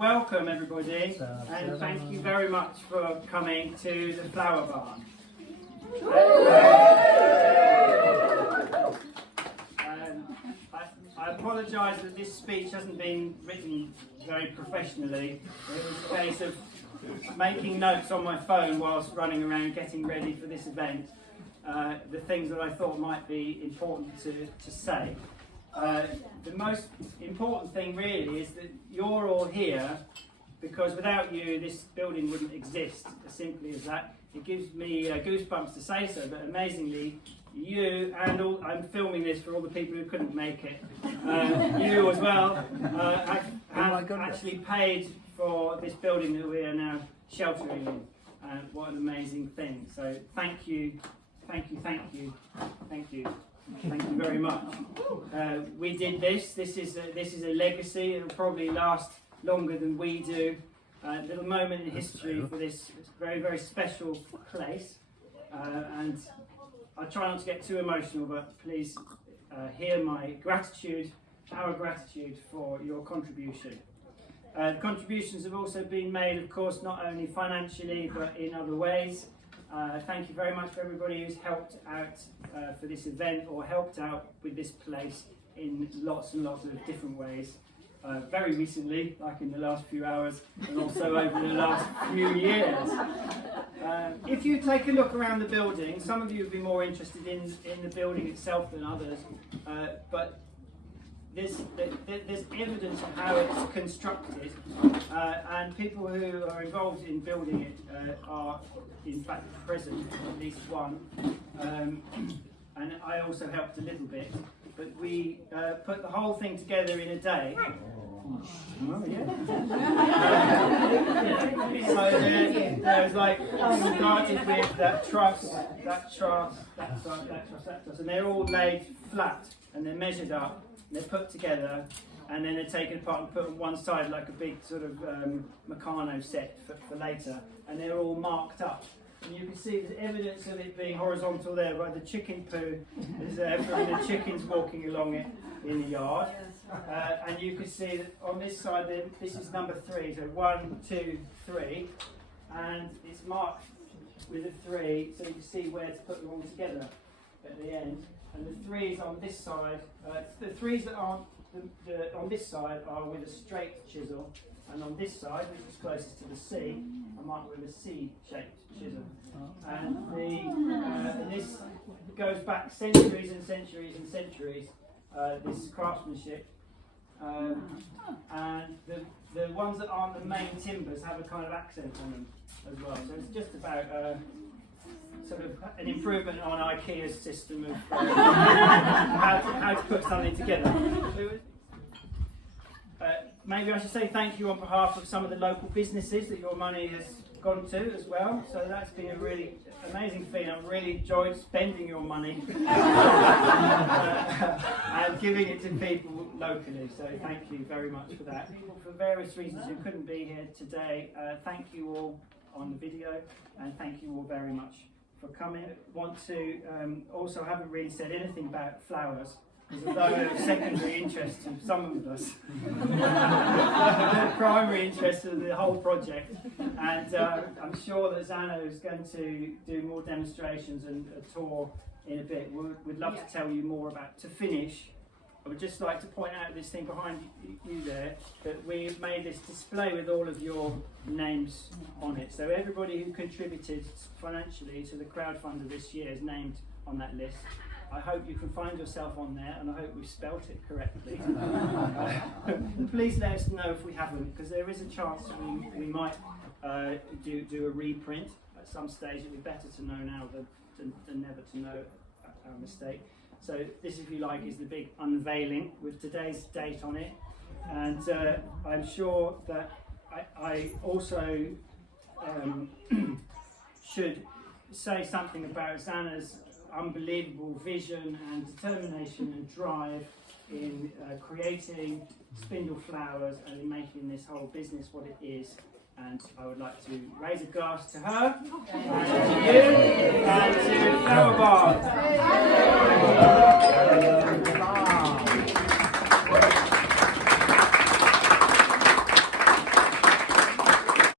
welcome everybody, and thank you very much for coming to the Flower Barn. I apologise that this speech hasn't been written very professionally. It was a case of making notes on my phone whilst running around getting ready for this event, the things that I thought might be important to say. The most important thing really is that you're all here because without you this building wouldn't exist, as simply as that. It gives me goosebumps to say so, but amazingly you and all, I'm filming this for all the people who couldn't make it, you as well have actually paid for this building that we are now sheltering in. What an amazing thing. So thank you, thank you, thank you, thank you. Thank you very much. We did this. This is a legacy. It will probably last longer than we do. A little moment in history for this very, very special place. And I try not to get too emotional, but please hear my gratitude, our gratitude for your contribution. Contributions have also been made, of course, not only financially, but in other ways. Thank you very much for everybody who's helped out for this event or helped out with this place in lots and lots of different ways. Very recently, like in the last few hours, and also over the last few years. If you take a look around the building, some of you will be more interested in the building itself than others, but there's evidence of how it's constructed, and people who are involved in building it are in fact present, at least one, and I also helped a little bit, but we put the whole thing together in a day. Oh, yeah. So there's like started with that truss, and they're all laid flat and they're measured up. They're put together and then they're taken apart and put on one side like a big sort of Meccano set for later, and they're all marked up. And you can see there's evidence of it being horizontal there, right? The chicken poo is there from the chickens walking along it in the yard. And you can see that on this side, this is number 3, so 1, 2, 3, and it's marked with a 3, so you can see where to put them all together at the end. And the 3s on this side, the 3s that aren't on this side are with a straight chisel, and on this side, which is closest to the C, I mark with a C-shaped chisel. And this goes back centuries and centuries and centuries. This craftsmanship, and the ones that aren't the main timbers have a kind of accent on them as well. So it's just about sort of an improvement on IKEA's system of how to put something together. Maybe I should say thank you on behalf of some of the local businesses that your money has gone to as well. So that's been a really amazing thing. I've really enjoyed spending your money and giving it to people locally. So thank you very much for that. People for various reasons who couldn't be here today, thank you all on the video, and thank you all very much for coming. Want to also haven't really said anything about flowers, because although they're of secondary interest to some of us, they're primary interest in the whole project. And I'm sure that Zano is going to do more demonstrations and a tour in a bit. We'd love to tell you more about. To finish, I would just like to point out this thing behind you there, that we've made this display with all of your names on it. So everybody who contributed financially to the crowdfunder this year is named on that list. I hope you can find yourself on there, and I hope we've spelt it correctly. Please let us know if we haven't, because there is a chance we might do a reprint at some stage. It would be better to know now than never to know our mistake. So this, if you like, is the big unveiling with today's date on it. And I'm sure that I also should say something about Zana's unbelievable vision and determination and drive in creating Spindle Flowers and in making this whole business what it is. And I would like to raise a glass to her, and to you, and to Flower Barn.